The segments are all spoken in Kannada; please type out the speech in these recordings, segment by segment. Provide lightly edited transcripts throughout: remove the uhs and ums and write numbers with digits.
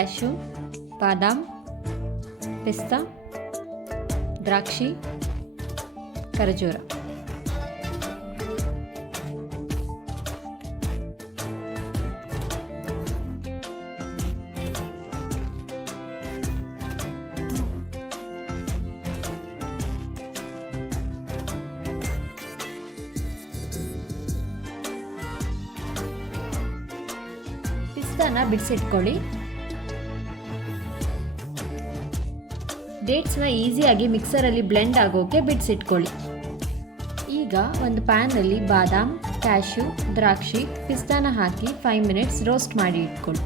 ಕ್ಯಾಶ್ಯೂ, ಬಾದಾಮ್, ಪಿಸ್ತಾ, ದ್ರಾಕ್ಷಿ, ಖರ್ಜೂರ. ಪಿಸ್ತಾನ ಬಿಡಿಸಿಟ್ಕೊಳ್ಳಿ. ಡೇಟ್ಸ್ನ ಈಸಿಯಾಗಿ ಮಿಕ್ಸರಲ್ಲಿ ಬ್ಲೆಂಡ್ ಆಗೋಕೆ ಬಿಡಿಸಿಟ್ಕೊಳ್ಳಿ. ಈಗ ಒಂದು ಪ್ಯಾನಲ್ಲಿ ಬಾದಾಮ್, ಕ್ಯಾಶ್ಯೂ, ದ್ರಾಕ್ಷಿ, ಪಿಸ್ತಾನ ಹಾಕಿ 5 ಮಿನಿಟ್ಸ್ ರೋಸ್ಟ್ ಮಾಡಿ ಇಟ್ಕೊಳ್ಳಿ.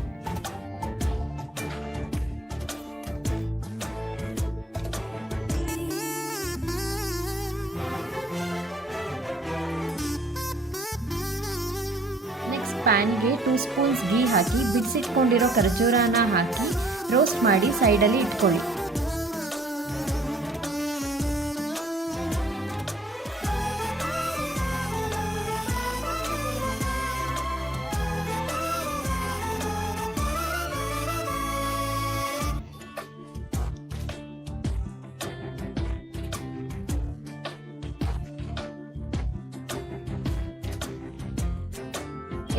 ನೆಕ್ಸ್ಟ್ ಪ್ಯಾನ್ಗೆ 2 ಸ್ಪೂನ್ಸ್ ಗೀ ಹಾಕಿ ಬಿಡಿಸಿಟ್ಕೊಂಡಿರೋ ಖರ್ಜೂರನ ಹಾಕಿ ರೋಸ್ಟ್ ಮಾಡಿ ಸೈಡಲ್ಲಿ ಇಟ್ಕೊಳ್ಳಿ.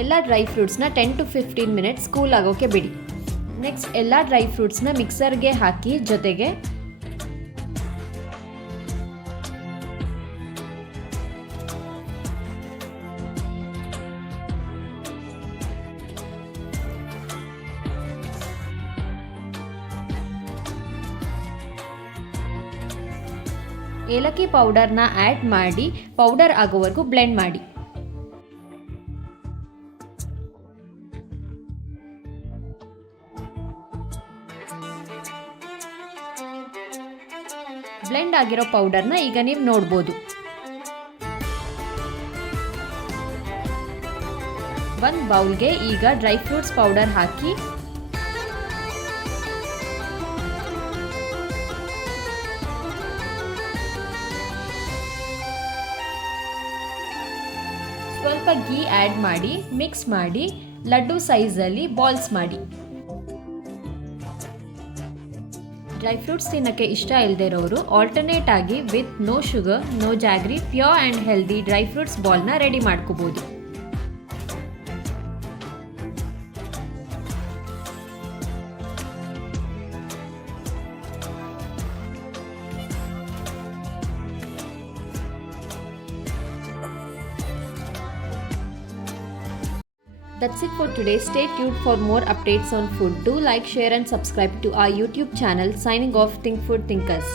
ಎಲ್ಲ ಡ್ರೈ ಫ್ರೂಟ್ಸ್ನ 10 to 15 ಮಿನಿಟ್ಸ್ ಕೂಲ್ ಆಗೋಕೆ ಬಿಡಿ. ನೆಕ್ಸ್ಟ್ ಎಲ್ಲ ಡ್ರೈ ಫ್ರೂಟ್ಸ್ನ ಮಿಕ್ಸರ್ಗೆ ಹಾಕಿ ಜೊತೆಗೆ ಏಲಕ್ಕಿ ಪೌಡರ್ನ ಆ್ಯಡ್ ಮಾಡಿ ಪೌಡರ್ ಆಗೋವರೆಗೂ ಬ್ಲೆಂಡ್ ಮಾಡಿ. ಬ್ಲೆಂಡ್ ಆಗಿರೋ ಪೌಡರ್ನ ಈಗ ನೀವು ನೋಡ್ಬೋದು. ಒಂದು ಬೌಲ್ಗೆ ಈಗ ಡ್ರೈ ಫ್ರೂಟ್ಸ್ ಪೌಡರ್ ಹಾಕಿ ಸ್ವಲ್ಪ ಗೀ ಆ್ಯಡ್ ಮಾಡಿ ಮಿಕ್ಸ್ ಮಾಡಿ ಲಡ್ಡು ಸೈಜಲ್ಲಿ ಬಾಲ್ಸ್ ಮಾಡಿ. ಡ್ರೈ ಫ್ರೂಟ್ಸ್ ತಿನ್ನೋಕ್ಕೆ ಇಷ್ಟ ಇಲ್ಲದೆ ಇರೋರು ಆಲ್ಟರ್ನೇಟ್ ಆಗಿ with no sugar, no jaggery, pure and healthy dry fruits ಬಾಲ್ನ ರೆಡಿ ಮಾಡ್ಕೋಬೋದು. That's it for today. Stay tuned for more updates on food. Do like, share and subscribe to our YouTube channel. Signing off, Think Food Thinkers.